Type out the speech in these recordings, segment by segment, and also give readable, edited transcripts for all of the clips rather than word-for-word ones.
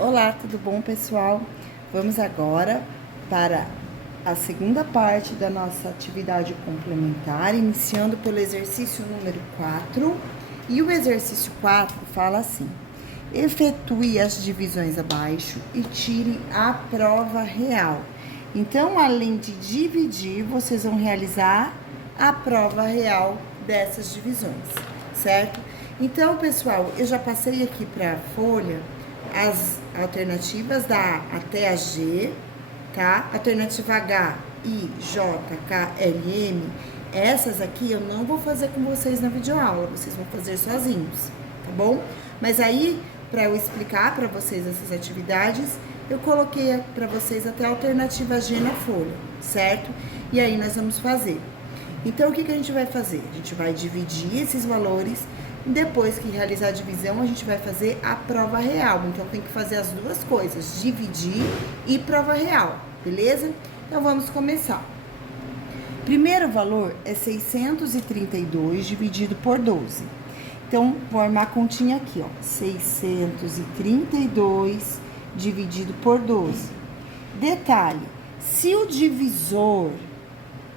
Olá, tudo bom, pessoal? Vamos agora para a segunda parte da nossa atividade complementar, iniciando pelo exercício número 4. E o exercício 4 fala assim: efetue as divisões abaixo e tire a prova real. Então, além de dividir, vocês vão realizar a prova real dessas divisões, certo? Então, pessoal, eu já passei aqui para a folha as alternativas da A até a G, tá? Alternativa H, I, J, K, L, M. Essas aqui eu não vou fazer com vocês na videoaula, vocês vão fazer sozinhos, tá bom? Mas aí, para eu explicar para vocês essas atividades, eu coloquei para vocês até a alternativa G na folha, certo? E aí nós vamos fazer. Então, o que a gente vai fazer? A gente vai dividir esses valores. Depois que realizar a divisão, a gente vai fazer a prova real. Então, tem que fazer as duas coisas, dividir e prova real, beleza? Então, vamos começar. Primeiro valor é 632 dividido por 12. Então, vou armar a continha aqui, ó. 632 dividido por 12. Detalhe, se o divisor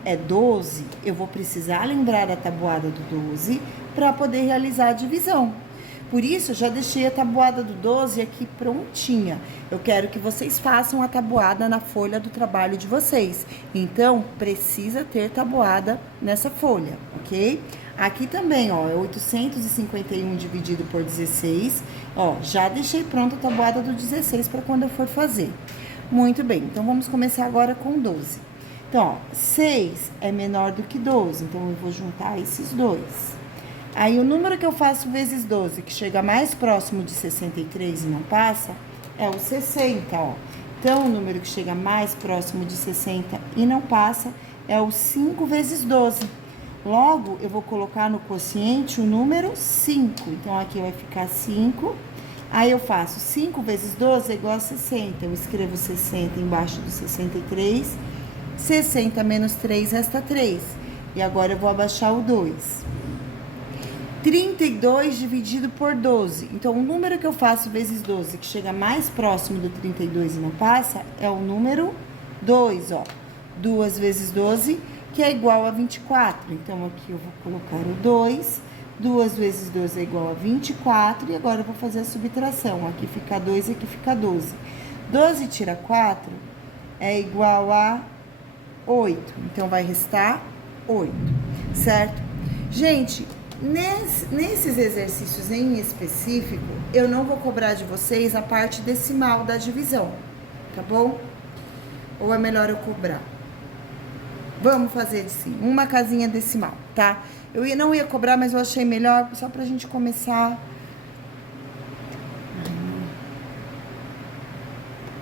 é 12, eu vou precisar lembrar da tabuada do 12 para poder realizar a divisão. Por isso, eu já deixei a tabuada do 12 aqui prontinha. Eu quero que vocês façam a tabuada na folha do trabalho de vocês. Então, precisa ter tabuada nessa folha, ok? Aqui também, ó, é 851 dividido por 16. Ó, já deixei pronta a tabuada do 16 para quando eu for fazer. Muito bem, então vamos começar agora com 12. Então, ó, 6 é menor do que 12, então eu vou juntar esses dois. Aí, o número que eu faço vezes 12, que chega mais próximo de 63 e não passa, é o 60, ó. Então, o número que chega mais próximo de 60 e não passa é o 5 vezes 12. Logo, eu vou colocar no quociente o número 5. Então, aqui vai ficar 5. Aí, eu faço 5 vezes 12 é igual a 60. Eu escrevo 60 embaixo do 63. 60 menos 3 resta 3. E agora eu vou abaixar o 2. 32 dividido por 12. Então, o número que eu faço vezes 12, que chega mais próximo do 32 e não passa, é o número 2, ó. 2 vezes 12, que é igual a 24. Então, aqui eu vou colocar o 2. 2 vezes 12 é igual a 24. E agora eu vou fazer a subtração. Aqui fica 2 e aqui fica 12. 12 tira 4 é igual a 8. Então, vai restar 8, certo? Gente, nesses exercícios em específico, eu não vou cobrar de vocês a parte decimal da divisão, tá bom? Ou é melhor eu cobrar? Vamos fazer sim, uma casinha decimal, tá? Eu não ia cobrar, mas eu achei melhor só pra gente começar.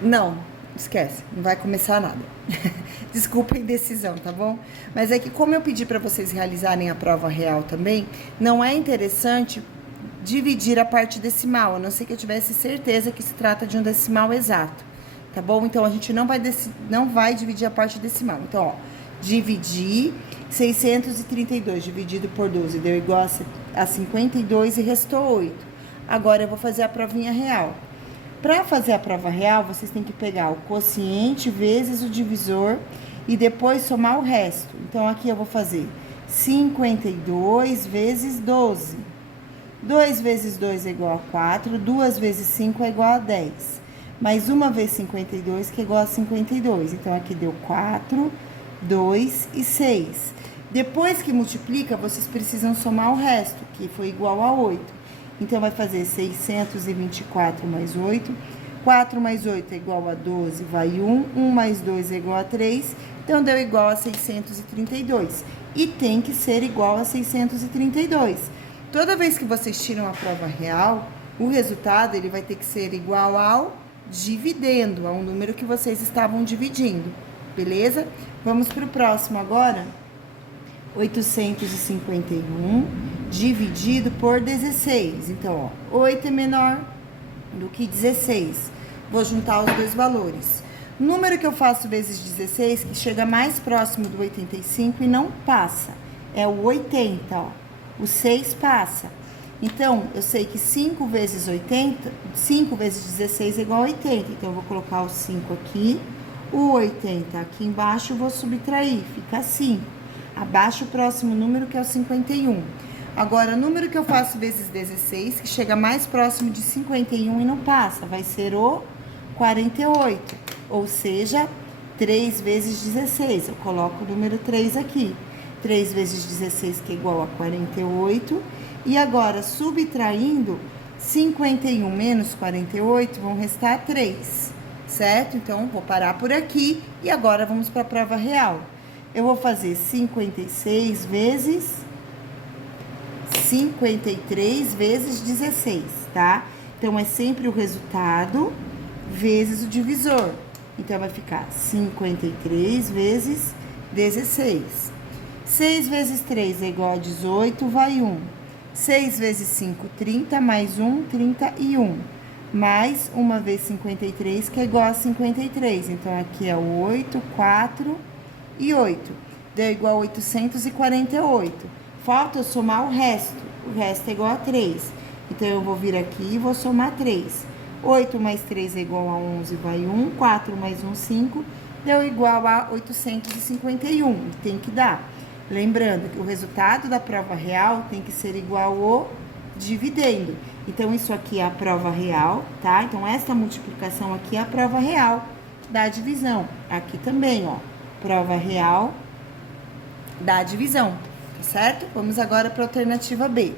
Não, esquece, não vai começar nada. Desculpa a indecisão, tá bom? Mas é que como eu pedi para vocês realizarem a prova real também, não é interessante dividir a parte decimal, a não ser que eu tivesse certeza que se trata de um decimal exato, tá bom? Então, a gente não vai dividir a parte decimal. Então, ó, dividir 632 dividido por 12 deu igual a 52 e restou 8. Agora, eu vou fazer a provinha real. Para fazer a prova real, vocês têm que pegar o quociente vezes o divisor e depois somar o resto. Então, aqui eu vou fazer 52 vezes 12. 2 vezes 2 é igual a 4, 2 vezes 5 é igual a 10. Mais 1 vezes 52, que é igual a 52. Então, aqui deu 4, 2 e 6. Depois que multiplica, vocês precisam somar o resto, que foi igual a 8. Então, vai fazer 624 mais 8. 4 mais 8 é igual a 12, vai 1. 1 mais 2 é igual a 3. Então, deu igual a 632. E tem que ser igual a 632. Toda vez que vocês tiram a prova real, o resultado ele vai ter que ser igual ao dividendo, ao número que vocês estavam dividindo. Beleza? Vamos para o próximo agora. 851 dividido por 16. Então, ó, 8 é menor do que 16. Vou juntar os dois valores. O número que eu faço vezes 16, que chega mais próximo do 85 e não passa, é o 80, ó. O 6 passa. Então, eu sei que 5 vezes 80, 5 vezes 16 é igual a 80. Então, eu vou colocar o 5 aqui, o 80 aqui embaixo, eu vou subtrair, fica 5. Abaixo o próximo número, que é o 51. Agora, o número que eu faço vezes 16, que chega mais próximo de 51 e não passa, vai ser o 48. Ou seja, 3 vezes 16. Eu coloco o número 3 aqui. 3 vezes 16, que é igual a 48. E agora, subtraindo 51 menos 48, vão restar 3, certo? Então, vou parar por aqui e agora vamos para a prova real. Eu vou fazer 53 vezes 16, tá? Então, é sempre o resultado vezes o divisor. Então, vai ficar 53 vezes 16. 6 vezes 3 é igual a 18, vai 1. 6 vezes 5, 30, mais 1, 31. Mais 1 vezes 53, que é igual a 53. Então, aqui é o 8, 4 e 8. Deu igual a 848. Falta eu somar o resto. O resto é igual a 3. Então, eu vou vir aqui e vou somar 3. 8 mais 3 é igual a 11, vai 1. 4 mais 1, 5. Deu igual a 851. Tem que dar. Lembrando que o resultado da prova real tem que ser igual ao dividendo. Então, isso aqui é a prova real, tá? Então, essa multiplicação aqui é a prova real da divisão. Aqui também, ó, prova real da divisão, tá certo? Vamos agora para a alternativa B.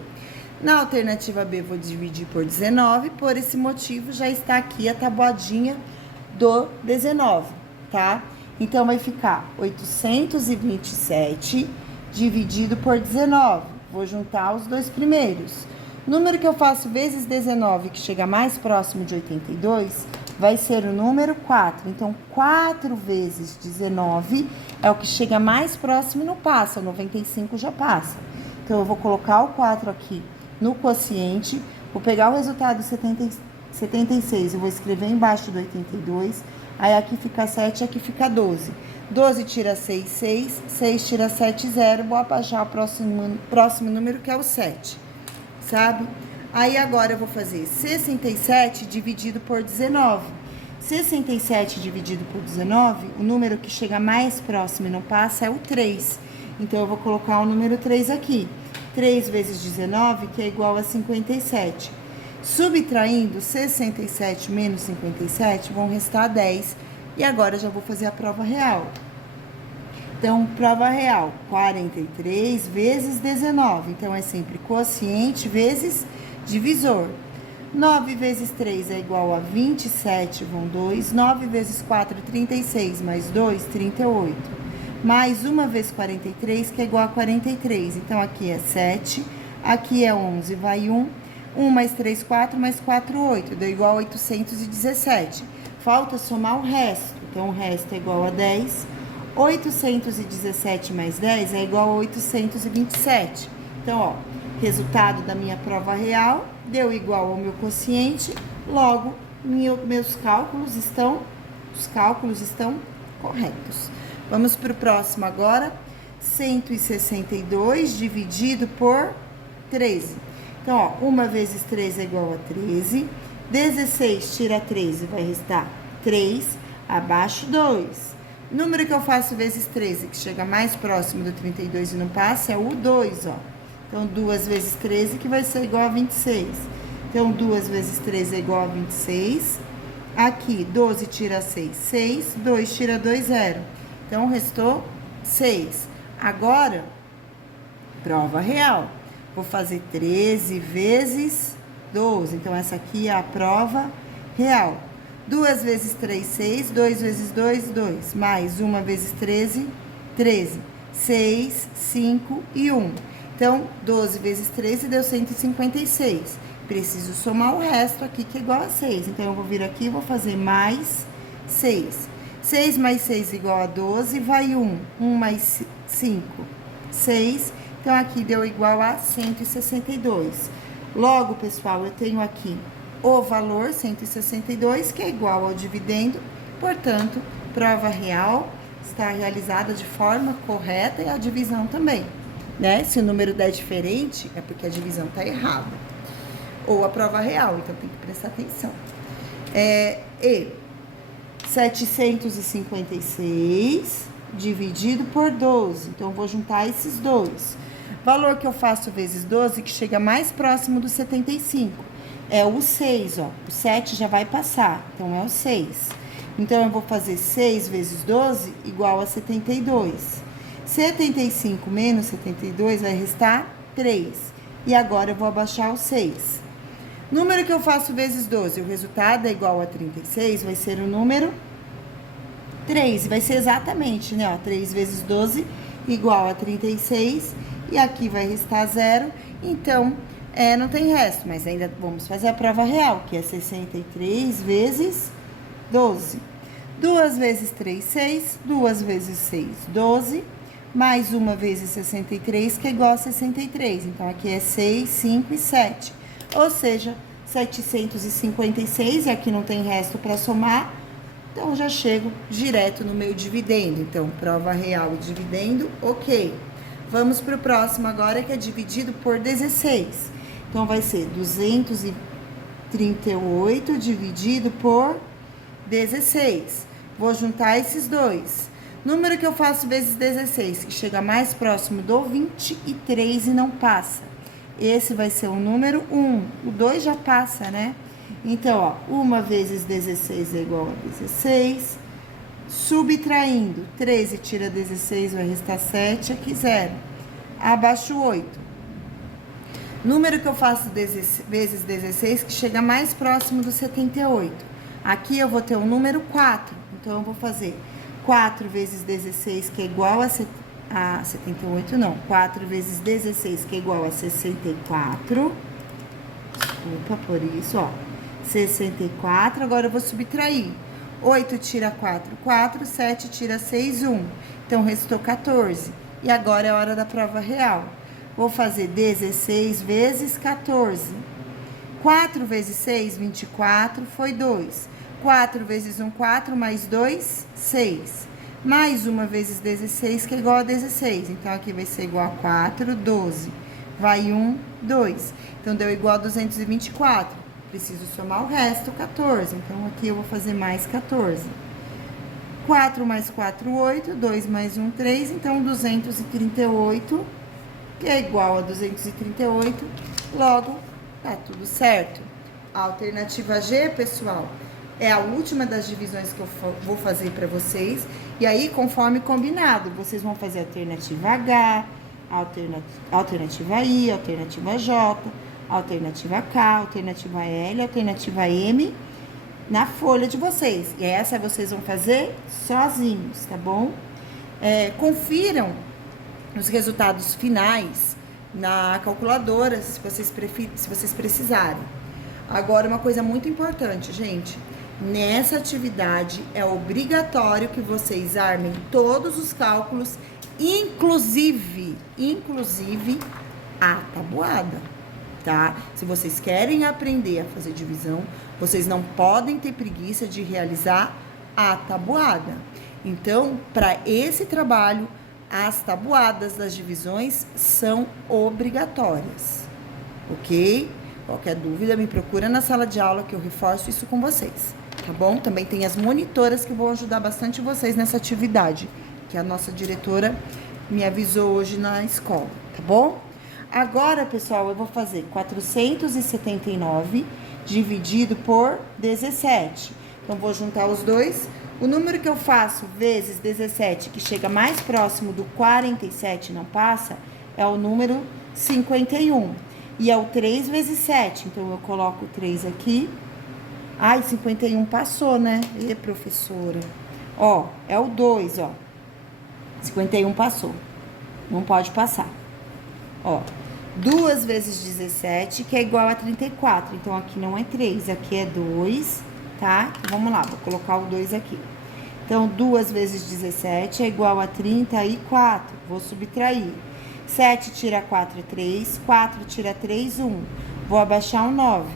Na alternativa B, vou dividir por 19, por esse motivo já está aqui a tabuadinha do 19, tá? Então, vai ficar 827 dividido por 19. Vou juntar os dois primeiros. Número que eu faço vezes 19, que chega mais próximo de 82, vai ser o número 4. Então, 4 vezes 19 é o que chega mais próximo e não passa. O 95 já passa. Então, eu vou colocar o 4 aqui no quociente. Vou pegar o resultado 76, eu vou escrever embaixo do 82. Aí, aqui fica 7 e aqui fica 12. 12 tira 6, 6. 6 tira 7, 0. Vou abaixar o próximo número, que é o 7. Sabe? Aí, agora eu vou fazer 67 dividido por 19. 67 dividido por 19, o número que chega mais próximo e não passa é o 3. Então, eu vou colocar o número 3 aqui. 3 vezes 19, que é igual a 57. Subtraindo 67 menos 57, vão restar 10. E agora, já vou fazer a prova real. Então, prova real, 43 vezes 19. Então, é sempre quociente vezes divisor. 9 vezes 3 é igual a 27, vão 2. 9 vezes 4, 36, mais 2, 38. Mais 1 vezes 43, que é igual a 43. Então, aqui é 7, aqui é 11, vai 1. 1 mais 3, 4, mais 4, 8. Deu igual a 817. Falta somar o resto. Então, o resto é igual a 10. 817 mais 10 é igual a 827. Então, ó, resultado da minha prova real deu igual ao meu quociente. Logo, os cálculos estão corretos. Vamos para o próximo agora. 162 dividido por 13. Então, ó, 1 vezes 13 é igual a 13. 16 tira 13, vai restar 3, abaixo 2. Número que eu faço vezes 13, que chega mais próximo do 32 e não passa, é o 2, ó. Então, 2 vezes 13, que vai ser igual a 26. Então, 2 vezes 13 é igual a 26. Aqui, 12 tira 6, 6. 2 tira 2, 0. Então, restou 6. Agora, prova real. Vou fazer 13 vezes 12. Então, essa aqui é a prova real. 2 vezes 3, 6. 2 vezes 2, 2. Mais 1 vezes 13, 13. 6, 5 e 1. Então, 12 vezes 13 deu 156. Preciso somar o resto aqui, que é igual a 6. Então, eu vou vir aqui e vou fazer mais 6. 6 mais 6 igual a 12, vai 1. 1 mais 5, 6. Então, aqui deu igual a 162. Logo, pessoal, eu tenho aqui o valor 162, que é igual ao dividendo. Portanto, prova real está realizada de forma correta e a divisão também, né? Se o número der diferente, é porque a divisão está errada. ou a prova real, então tem que prestar atenção. E 756 dividido por 12, então eu vou juntar esses dois. Valor que eu faço vezes 12, que chega mais próximo do 75, é o 6, ó. O 7 já vai passar, então é o 6. Então, eu vou fazer 6 vezes 12 igual a 72. 75 menos 72 vai restar 3. E agora eu vou abaixar o 6. Número que eu faço vezes 12, o resultado é igual a 36, vai ser o número 3. Vai ser exatamente, né? Ó, 3 vezes 12 igual a 36. E aqui vai restar 0. Então, não tem resto, mas ainda vamos fazer a prova real, que é 63 vezes 12. 2 vezes 3, 6. 2 vezes 6, 12. Mais 1 vezes 63, que é igual a 63. Então, aqui é 6, 5 e 7. Ou seja, 756, e aqui não tem resto para somar. Então, já chego direto no meu dividendo. Então, prova real e dividendo, ok. Vamos para o próximo agora, que é dividido por 16. Então, vai ser 238 dividido por 16. Vou juntar esses dois. Número que eu faço vezes 16, que chega mais próximo do 23 e não passa. Esse vai ser o número 1. O 2 já passa, né? Então, ó, 1 vezes 16 é igual a 16. Subtraindo, 13 tira 16, vai restar 7, aqui 0. Abaixo 8. Número que eu faço vezes 16, que chega mais próximo do 78. Aqui eu vou ter o número 4. Então, eu vou fazer 4 vezes 16, que é igual a 78, não. 4 vezes 16, que é igual a 64. Desculpa por isso, ó. 64, agora eu vou subtrair. 8 tira 4, 4. 7 tira 6, 1. Então, restou 14. E agora é a hora da prova real. Vou fazer 16 vezes 14. 4 vezes 6, 24, foi 2. 4 vezes 1, 4, mais 2, 6. Mais 1 vezes 16, que é igual a 16. Então, aqui vai ser igual a 4, 12. Vai 1, 2. Então, deu igual a 224. Preciso somar o resto, 14. Então, aqui eu vou fazer mais 14. 4 mais 4, 8. 2 mais 1, 3. Então, 238, que é igual a 238. Logo, tá tudo certo. A alternativa G, pessoal, é a última das divisões que eu vou fazer para vocês. E aí, conforme combinado, vocês vão fazer a alternativa H, alternativa I, alternativa J, alternativa K, alternativa L, alternativa M, na folha de vocês. E essa vocês vão fazer sozinhos, tá bom? Confiram os resultados finais na calculadora, se vocês precisarem. Agora, uma coisa muito importante, gente. Nessa atividade, é obrigatório que vocês armem todos os cálculos, inclusive a tabuada, tá? Se vocês querem aprender a fazer divisão, vocês não podem ter preguiça de realizar a tabuada. Então, para esse trabalho, as tabuadas das divisões são obrigatórias, ok? Qualquer dúvida, me procura na sala de aula que eu reforço isso com vocês, tá bom? Também tem as monitoras que vão ajudar bastante vocês nessa atividade, que a nossa diretora me avisou hoje na escola, tá bom? Agora, pessoal, eu vou fazer 479 dividido por 17. Então, vou juntar os dois. O número que eu faço vezes 17, que chega mais próximo do 47, não passa, é o número 51. E é o 3 vezes 7. Então, eu coloco o 3 aqui. Ai, 51 passou, né? Ê, professora. Ó, é o 2, ó. 51 passou. Não pode passar. Ó, 2 vezes 17, que é igual a 34. Então, aqui não é 3, aqui é 2, tá? Então, vamos lá, vou colocar o 2 aqui. Então, 2 vezes 17 é igual a 34. Vou subtrair. 7 tira 4 é 3, 4 tira 3, 1. Vou abaixar o 9.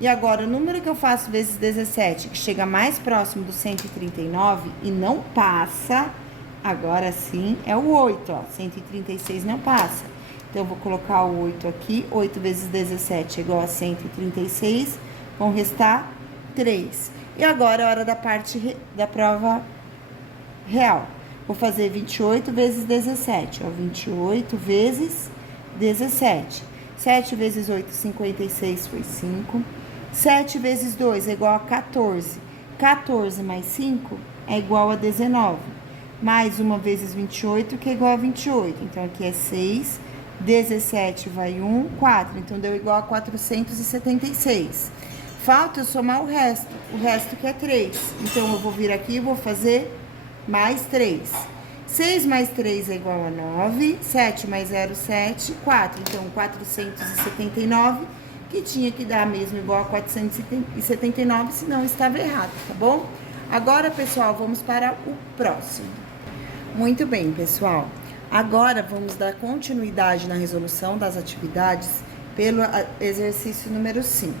E agora, o número que eu faço vezes 17, que chega mais próximo do 139 e não passa, agora sim, é o 8, ó. 136 não passa. Então, eu vou colocar o 8 aqui. 8 vezes 17 é igual a 136. Vão restar 3. E agora é a hora da parte da prova real. Vou fazer 28 vezes 17. Ó, 28 vezes 17. 7 vezes 8, 56 foi 5. 7 vezes 2 é igual a 14. 14 mais 5 é igual a 19. Mais 1 vezes 28, que é igual a 28. Então, aqui é 6. 17 vai 1, 4. Então, deu igual a 476. Falta eu somar o resto que é 3. Então, eu vou vir aqui e vou fazer mais 3. 6 mais 3 é igual a 9. 7 mais 0, 7. 4. Então, 479, que tinha que dar mesmo igual a 479, senão estava errado, tá bom? Agora, pessoal, vamos para o próximo. Muito bem, pessoal. Agora, vamos dar continuidade na resolução das atividades pelo exercício número 5,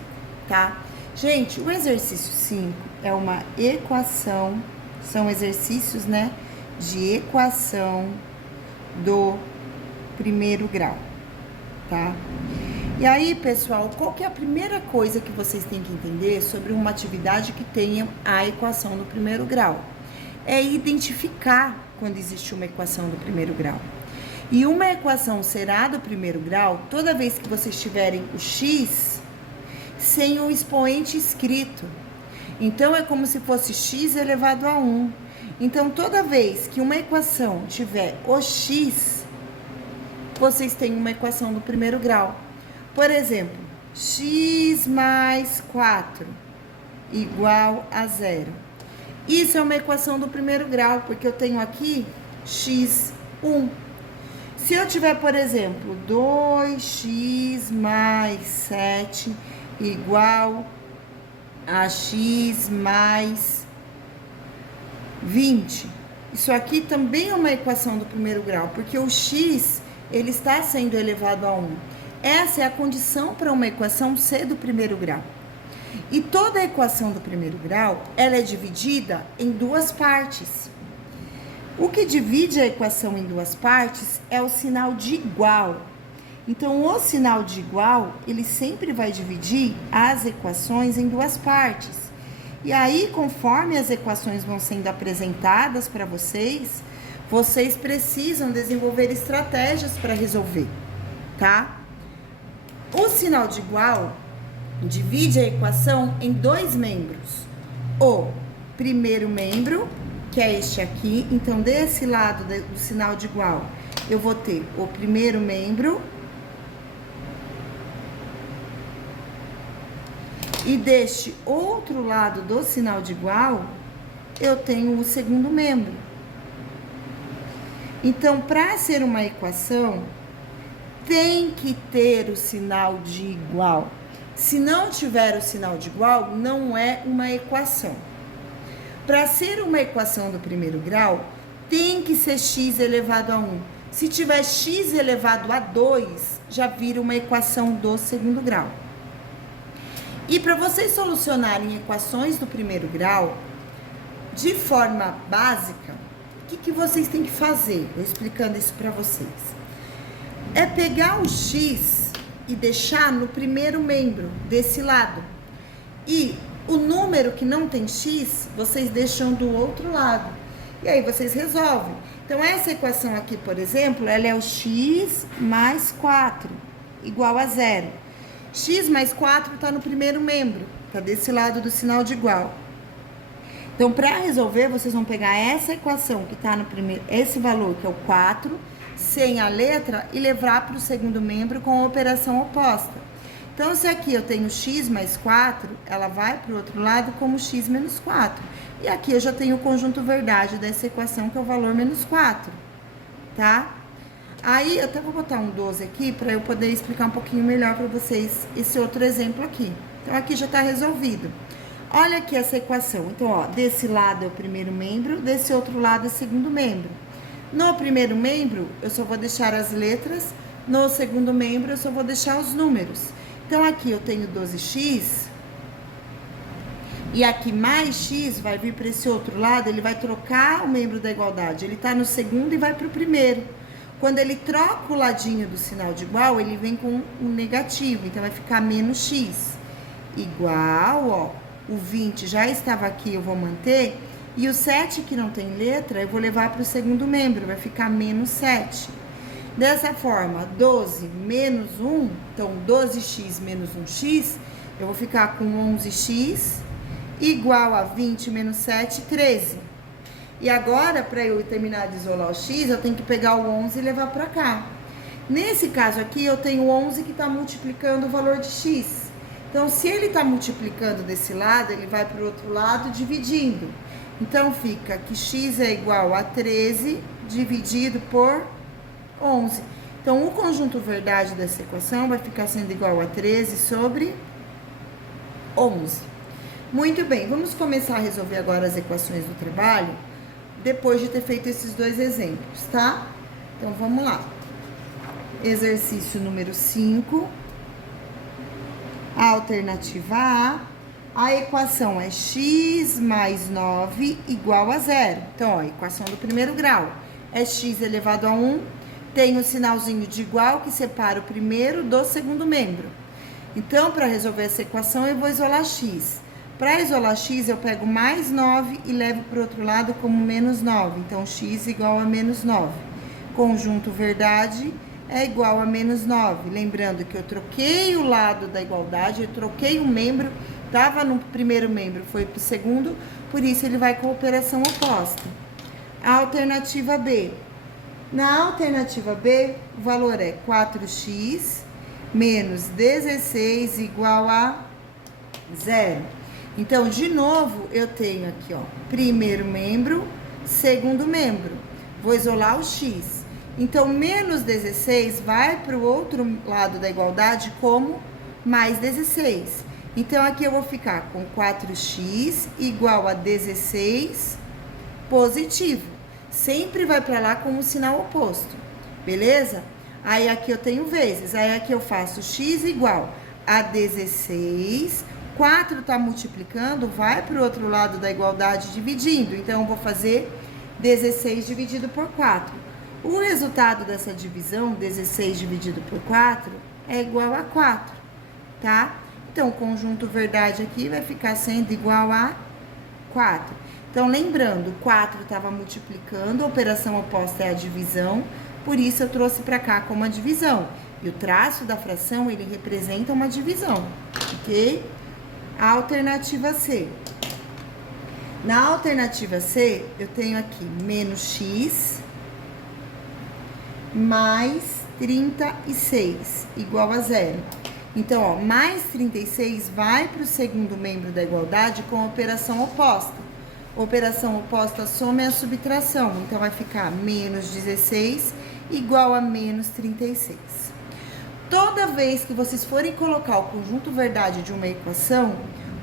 tá? Gente, o exercício 5 é uma equação, são exercícios, né, de equação do primeiro grau, tá? E aí, pessoal, qual que é a primeira coisa que vocês têm que entender sobre uma atividade que tenha a equação do primeiro grau? É identificar quando existe uma equação do primeiro grau. E uma equação será do primeiro grau toda vez que vocês tiverem o x sem o expoente escrito. Então, é como se fosse x elevado a 1. Então, toda vez que uma equação tiver o x, vocês têm uma equação do primeiro grau. Por exemplo, x mais 4 igual a 0. Isso é uma equação do primeiro grau, porque eu tenho aqui x1. Se eu tiver, por exemplo, 2x mais 7 igual a x mais 20. Isso aqui também é uma equação do primeiro grau, porque o x, ele está sendo elevado a 1. Essa é a condição para uma equação ser do primeiro grau. E toda a equação do primeiro grau, ela é dividida em duas partes. O que divide a equação em duas partes é o sinal de igual. Então, o sinal de igual, ele sempre vai dividir as equações em duas partes. E aí, conforme as equações vão sendo apresentadas para vocês, vocês precisam desenvolver estratégias para resolver, tá? O sinal de igual divide a equação em dois membros. O primeiro membro, que é este aqui. Então, desse lado do sinal de igual, eu vou ter o primeiro membro. E deste outro lado do sinal de igual, eu tenho o segundo membro. Então, para ser uma equação, tem que ter o sinal de igual. Se não tiver o sinal de igual, não é uma equação. Para ser uma equação do primeiro grau, tem que ser x elevado a 1. Se tiver x elevado a 2, já vira uma equação do segundo grau. E para vocês solucionarem equações do primeiro grau, de forma básica, o que vocês têm que fazer? Vou explicando isso para vocês. É pegar o x e deixar no primeiro membro desse lado. E o número que não tem x, vocês deixam do outro lado. E aí vocês resolvem. Então, essa equação aqui, por exemplo, ela é o x mais 4, igual a 0. X mais 4 está no primeiro membro, está desse lado do sinal de igual. Então, para resolver, vocês vão pegar essa equação que está no primeiro, esse valor que é o 4, sem a letra, e levar para o segundo membro com a operação oposta. Então, se aqui eu tenho x mais 4, ela vai para o outro lado como x menos 4. E aqui eu já tenho o conjunto verdade dessa equação, que é o valor menos 4, tá? Aí, eu até vou botar um 12 aqui, para eu poder explicar um pouquinho melhor para vocês esse outro exemplo aqui. Então, aqui já está resolvido. Olha aqui essa equação. Então, ó, desse lado é o primeiro membro, desse outro lado é o segundo membro. No primeiro membro, eu só vou deixar as letras, no segundo membro, eu só vou deixar os números. Então, aqui eu tenho 12x, e aqui mais x vai vir para esse outro lado, ele vai trocar o membro da igualdade. Ele está no segundo e vai para o primeiro. Quando ele troca o ladinho do sinal de igual, ele vem com um negativo. Então, vai ficar menos x. Igual, ó, o 20 já estava aqui, eu vou manter. E o 7, que não tem letra, eu vou levar para o segundo membro, vai ficar menos 7. Dessa forma, 12 menos 1, então 12x menos 1x, eu vou ficar com 11x igual a 20 menos 7, 13. E agora, para eu terminar de isolar o x, eu tenho que pegar o 11 e levar para cá. Nesse caso aqui, eu tenho 11 que está multiplicando o valor de x. Então, se ele está multiplicando desse lado, ele vai para o outro lado dividindo. Então, fica que x é igual a 13 dividido por 11. Então, o conjunto verdade dessa equação vai ficar sendo igual a 13 sobre 11. Muito bem, vamos começar a resolver agora as equações do trabalho, depois de ter feito esses dois exemplos, tá? Então, vamos lá. Exercício número 5. A alternativa A equação é x mais 9 igual a 0. Então, ó, a equação do primeiro grau é x elevado a 1, tem o sinalzinho de igual que separa o primeiro do segundo membro. Então, para resolver essa equação, eu vou isolar x. Para isolar x, eu pego mais 9 e levo para o outro lado como menos 9. Então, x igual a menos 9. Conjunto verdade é igual a menos 9. Lembrando que eu troquei o lado da igualdade, eu troquei o membro, estava no primeiro membro, foi para o segundo, por isso ele vai com a operação oposta. A alternativa B. Na alternativa B, o valor é 4x menos 16 igual a 0. Então, de novo, eu tenho aqui, ó, primeiro membro, segundo membro. Vou isolar o x. Então, menos 16 vai para o outro lado da igualdade como mais 16. Então, aqui eu vou ficar com 4x igual a 16 positivo. Sempre vai para lá com o sinal oposto, beleza? Aí, aqui eu tenho vezes. Aí, aqui eu faço x igual a 16. 4 está multiplicando, vai para o outro lado da igualdade dividindo. Então, eu vou fazer 16 dividido por 4. O resultado dessa divisão, 16 dividido por 4, é igual a 4, tá? Então, o conjunto verdade aqui vai ficar sendo igual a 4. Então, lembrando, 4 estava multiplicando, a operação oposta é a divisão, por isso eu trouxe para cá como a divisão. E o traço da fração, ele representa uma divisão, ok? A alternativa C. Na alternativa C, eu tenho aqui menos x mais 36, igual a 0. Então, ó, mais 36 vai para o segundo membro da igualdade com a operação oposta. Operação oposta, soma é a subtração. Então, vai ficar menos 16 igual a menos 36. Toda vez que vocês forem colocar o conjunto verdade de uma equação,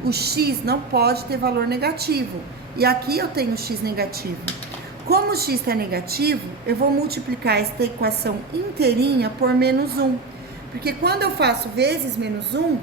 o x não pode ter valor negativo. E aqui eu tenho x negativo. Como o x está negativo, eu vou multiplicar esta equação inteirinha por menos 1. Porque quando eu faço vezes menos 1,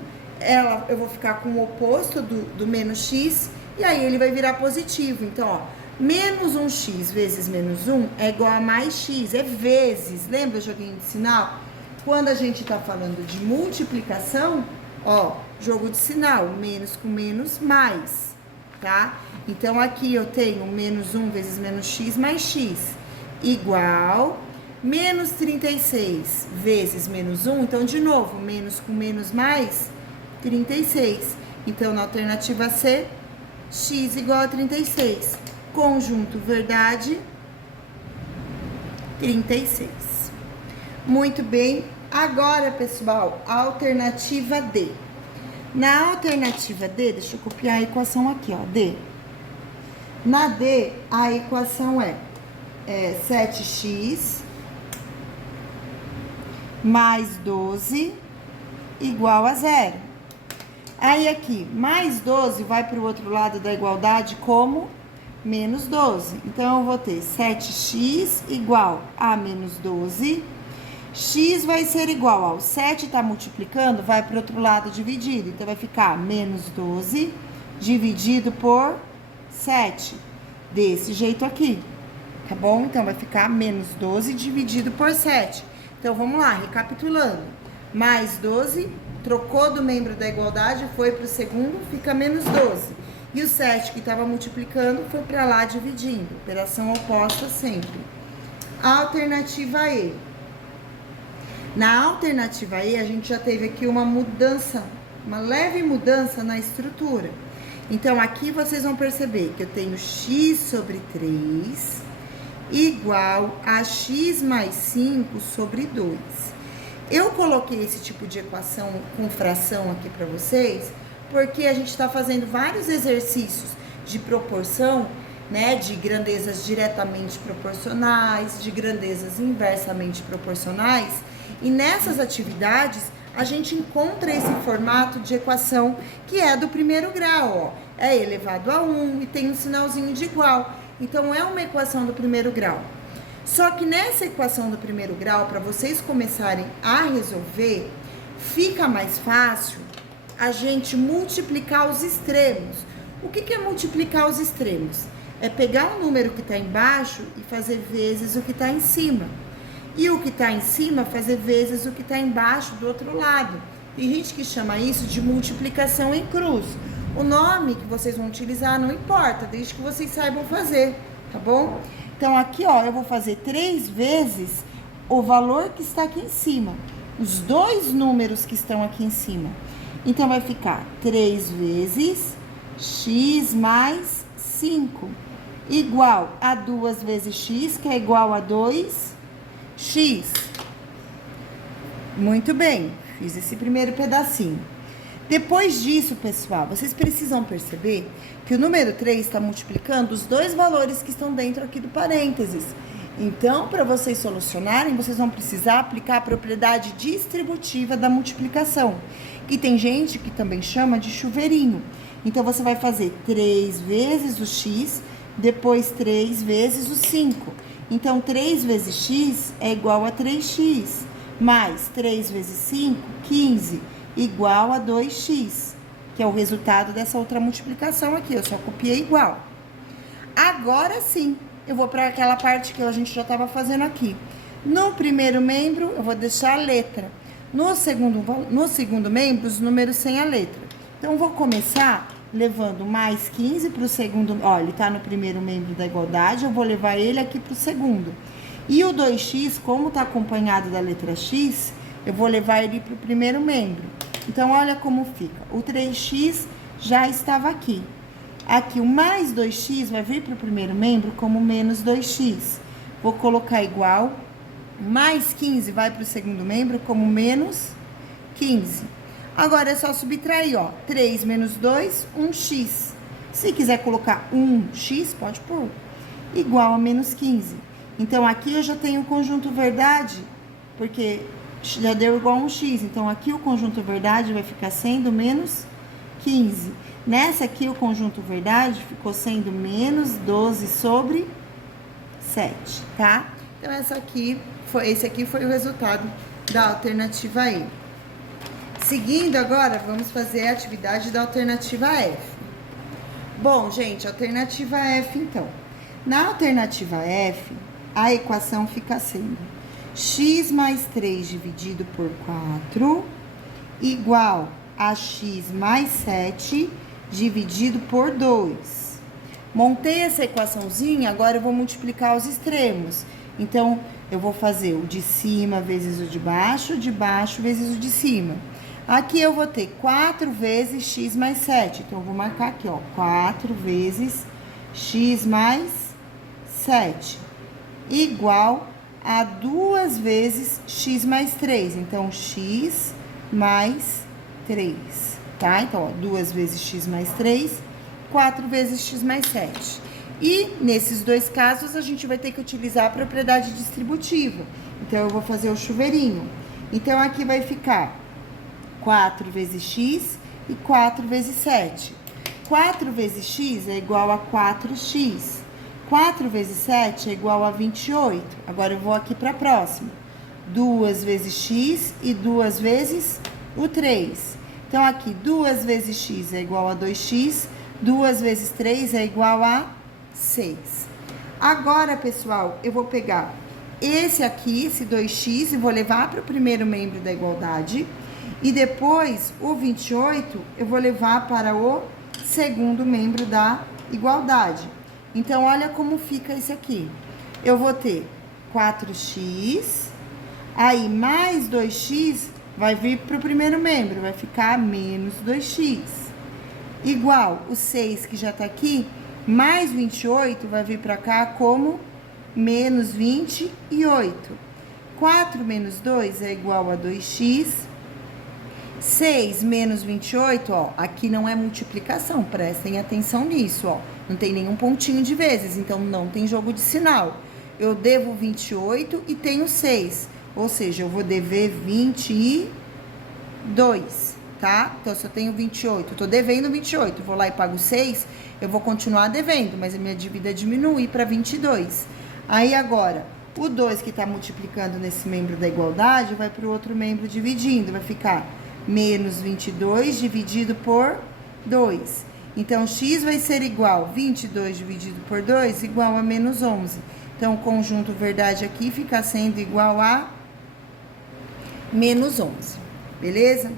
eu vou ficar com o oposto do menos x, e aí ele vai virar positivo. Então, ó, menos 1x vezes menos 1 é igual a mais x, é vezes. Lembra o joguinho de sinal? Quando a gente está falando de multiplicação, ó, jogo de sinal, menos com menos, mais, tá? Então, aqui eu tenho menos 1 vezes menos x mais x, igual menos 36 vezes menos 1. Então, de novo, menos com menos mais, 36. Então, na alternativa C, x igual a 36. Conjunto verdade, 36. Muito bem. Agora, pessoal, a alternativa D. Na alternativa D, deixa eu copiar a equação aqui, ó, D. Na D, a equação é 7x mais 12 igual a 0. Aí, aqui, mais 12 vai para o outro lado da igualdade como menos 12. Então, eu vou ter 7x igual a menos 12. X vai ser igual ao 7, está multiplicando, vai para o outro lado dividido. Então, vai ficar menos 12 dividido por 7. Desse jeito aqui, tá bom? Então, vai ficar menos 12 dividido por 7. Então, vamos lá, recapitulando. Mais 12, trocou do membro da igualdade, foi para o segundo, fica menos 12. E o 7 que estava multiplicando foi para lá dividindo. Operação oposta sempre. Alternativa E. Na alternativa E, a gente já teve aqui uma mudança, uma leve mudança na estrutura. Então, aqui vocês vão perceber que eu tenho x sobre 3 igual a x mais 5 sobre 2. Eu coloquei esse tipo de equação com fração aqui para vocês, porque a gente está fazendo vários exercícios de proporção, né, de grandezas diretamente proporcionais, de grandezas inversamente proporcionais, e nessas atividades a gente encontra esse formato de equação que é do primeiro grau, ó. É elevado a 1 e tem um sinalzinho de igual. Então, é uma equação do primeiro grau. Só que nessa equação do primeiro grau, para vocês começarem a resolver, fica mais fácil a gente multiplicar os extremos. O que é multiplicar os extremos? É pegar o número que está embaixo e fazer vezes o que está em cima. E o que está em cima fazer vezes o que está embaixo do outro lado. Tem gente que chama isso de multiplicação em cruz. O nome que vocês vão utilizar não importa, desde que vocês saibam fazer, tá bom? Então, aqui, ó, eu vou fazer 3 vezes o valor que está aqui em cima. Os dois números que estão aqui em cima. Então, vai ficar 3 vezes x mais 5, igual a 2 vezes x, que é igual a 2x. Muito bem, fiz esse primeiro pedacinho. Depois disso, pessoal, vocês precisam perceber que o número 3 está multiplicando os dois valores que estão dentro aqui do parênteses. Então, para vocês solucionarem, vocês vão precisar aplicar a propriedade distributiva da multiplicação, que tem gente que também chama de chuveirinho. Então, você vai fazer 3 vezes o x, depois 3 vezes o 5. Então, 3 vezes x é igual a 3x, mais 3 vezes 5, 15, igual a 2x, que é o resultado dessa outra multiplicação aqui. Eu só copiei igual. Agora sim, eu vou para aquela parte que a gente já estava fazendo aqui. No primeiro membro, eu vou deixar a letra. No segundo membro, os números sem a letra. Então, eu vou começar levando mais 15 para o segundo. Ó, ele está no primeiro membro da igualdade, eu vou levar ele aqui para o segundo. E o 2x, como está acompanhado da letra x, eu vou levar ele para o primeiro membro. Então, olha como fica. O 3x já estava aqui. Aqui, o mais 2x vai vir para o primeiro membro como menos 2x. Vou colocar igual. Mais 15 vai para o segundo membro como menos 15. Agora, é só subtrair, ó. 3 menos 2, 1x. Se quiser colocar 1x, pode pôr. Igual a menos 15. Então, aqui eu já tenho o conjunto verdade, porque já deu igual a 1x. Então, aqui o conjunto verdade vai ficar sendo menos 15. Nessa aqui, o conjunto verdade ficou sendo menos 12 sobre 7, tá? Então, esse aqui foi o resultado da alternativa E. Seguindo agora, vamos fazer a atividade da alternativa F. Bom, gente, alternativa F, então. Na alternativa F, a equação fica sendo x mais 3 dividido por 4 igual a x mais 7 dividido por 2. Montei essa equaçãozinha, agora eu vou multiplicar os extremos. Então, eu vou fazer o de cima vezes o de baixo vezes o de cima. Aqui eu vou ter 4 vezes x mais 7. Então, eu vou marcar aqui, ó, 4 vezes x mais 7. Igual a 2 vezes x mais 3. Então, x mais 3, tá? Então, ó, 2 vezes x mais 3, 4 vezes x mais 7. E, nesses dois casos, a gente vai ter que utilizar a propriedade distributiva. Então, eu vou fazer o chuveirinho. Então, aqui vai ficar 4 vezes x e 4 vezes 7. 4 vezes x é igual a 4x. 4 vezes 7 é igual a 28. Agora, eu vou aqui para a próxima. 2 vezes x e 2 vezes o 3. Então, aqui, 2 vezes x é igual a 2x. 2 vezes 3 é igual a 6. Agora, pessoal, eu vou pegar esse aqui, esse 2x, e vou levar para o primeiro membro da igualdade. E depois, o 28, eu vou levar para o segundo membro da igualdade. Então, olha como fica isso aqui. Eu vou ter 4x, aí mais 2x vai vir para o primeiro membro, vai ficar menos 2x. Igual o 6 que já tá aqui, mais 28 vai vir para cá como menos 28. 4 menos 2 é igual a 2x. 6 menos 28, ó, aqui não é multiplicação, prestem atenção nisso, ó. Não tem nenhum pontinho de vezes, então não tem jogo de sinal. Eu devo 28 e tenho 6, ou seja, eu vou dever 22, tá? Então, se eu tenho 28, eu tô devendo 28, vou lá e pago 6, eu vou continuar devendo, mas a minha dívida diminui para 22. Aí, agora, o 2 que tá multiplicando nesse membro da igualdade vai para o outro membro dividindo, vai ficar menos 22 dividido por 2. Então, x vai ser igual, 22 dividido por 2, igual a menos 11. Então, o conjunto verdade aqui fica sendo igual a menos 11, beleza?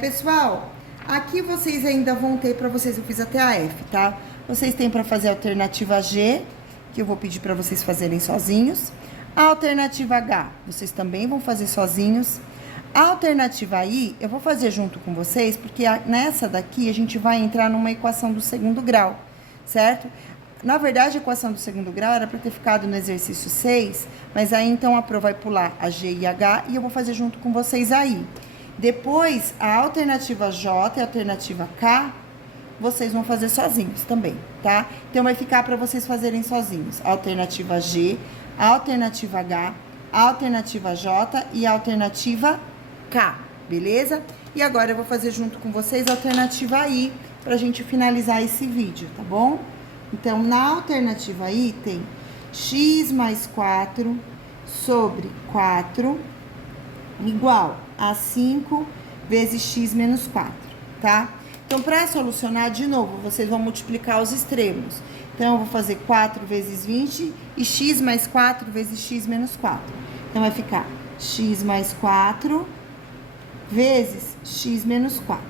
Pessoal, aqui vocês ainda vão ter para vocês, eu fiz até a F, tá? Vocês têm para fazer a alternativa G, que eu vou pedir para vocês fazerem sozinhos. A alternativa H, vocês também vão fazer sozinhos. A alternativa I, eu vou fazer junto com vocês, porque nessa daqui a gente vai entrar numa equação do segundo grau, certo? Na verdade, a equação do segundo grau era para ter ficado no exercício 6, mas aí então a Pro vai pular a G e a H e eu vou fazer junto com vocês aí. Depois, a alternativa J e a alternativa K, vocês vão fazer sozinhos também, tá? Então, vai ficar para vocês fazerem sozinhos. A alternativa G, a alternativa H, a alternativa J e a alternativa K, beleza? E agora eu vou fazer junto com vocês a alternativa I, pra gente finalizar esse vídeo, tá bom? Então, na alternativa I tem x mais 4 sobre 4 igual a 5 vezes x menos 4, tá? Então, para solucionar, de novo, vocês vão multiplicar os extremos. Então, eu vou fazer 4 vezes 20 e x mais 4 vezes x menos 4. Então, vai ficar x mais 4 vezes x menos 4.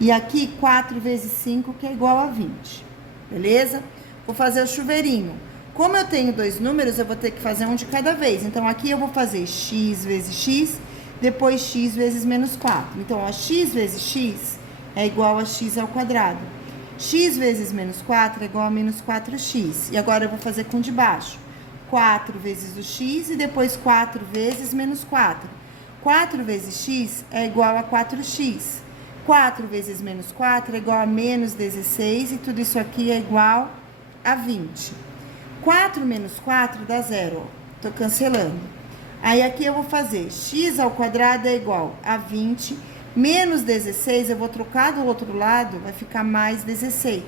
E aqui, 4 vezes 5, que é igual a 20. Beleza? Vou fazer o chuveirinho. Como eu tenho dois números, eu vou ter que fazer um de cada vez. Então, aqui eu vou fazer x vezes x, depois x vezes menos 4. Então, ó, x vezes x é igual a x ao quadrado. X vezes menos 4 é igual a menos 4x. E agora eu vou fazer com de baixo. 4 vezes o x e depois 4 vezes menos 4. 4 vezes x é igual a 4x. 4 vezes menos 4 é igual a menos 16 e tudo isso aqui é igual a 20. 4 menos 4 dá zero, ó. Tô cancelando. Aí aqui eu vou fazer x ao quadrado é igual a 20, menos 16, eu vou trocar do outro lado, vai ficar mais 16.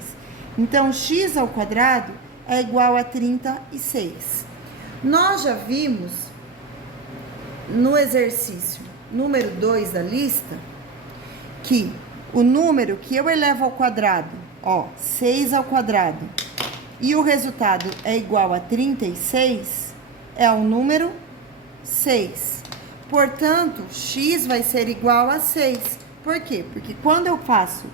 Então, x ao quadrado é igual a 36. Nós já vimos no exercício número 2 da lista que o número que eu elevo ao quadrado, ó, 6 ao quadrado, e o resultado é igual a 36, é o número 6. Portanto, x vai ser igual a 6. Por quê? Porque quando eu faço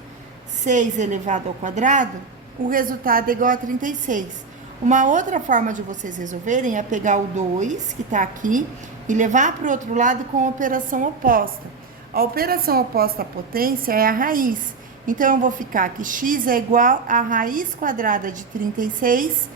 6 elevado ao quadrado, o resultado é igual a 36. Uma outra forma de vocês resolverem é pegar o 2, que está aqui, e levar para o outro lado com a operação oposta. A operação oposta à potência é a raiz. Então, eu vou ficar que x é igual a raiz quadrada de 36.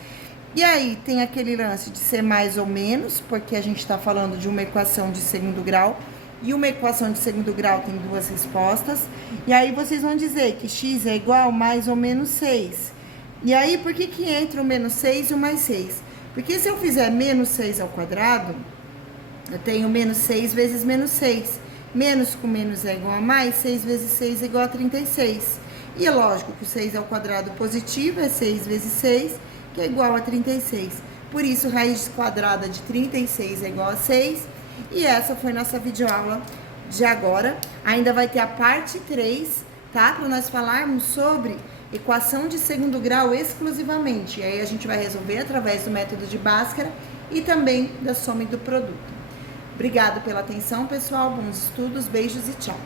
E aí, tem aquele lance de ser mais ou menos, porque a gente está falando de uma equação de segundo grau. E uma equação de segundo grau tem duas respostas. E aí, vocês vão dizer que x é igual a mais ou menos 6. E aí, por que que entra o menos 6 e o mais 6? Porque se eu fizer menos 6 ao quadrado, eu tenho menos 6 vezes menos 6. Menos com menos é igual a mais, 6 vezes 6 é igual a 36. E é lógico que o 6 ao quadrado positivo é 6 vezes 6, que é igual a 36. Por isso, raiz quadrada de 36 é igual a 6. E essa foi nossa videoaula de agora. Ainda vai ter a parte 3, tá? Para nós falarmos sobre equação de segundo grau exclusivamente. E aí a gente vai resolver através do método de Bhaskara e também da soma do produto. Obrigado pela atenção, pessoal. Bons estudos, beijos e tchau.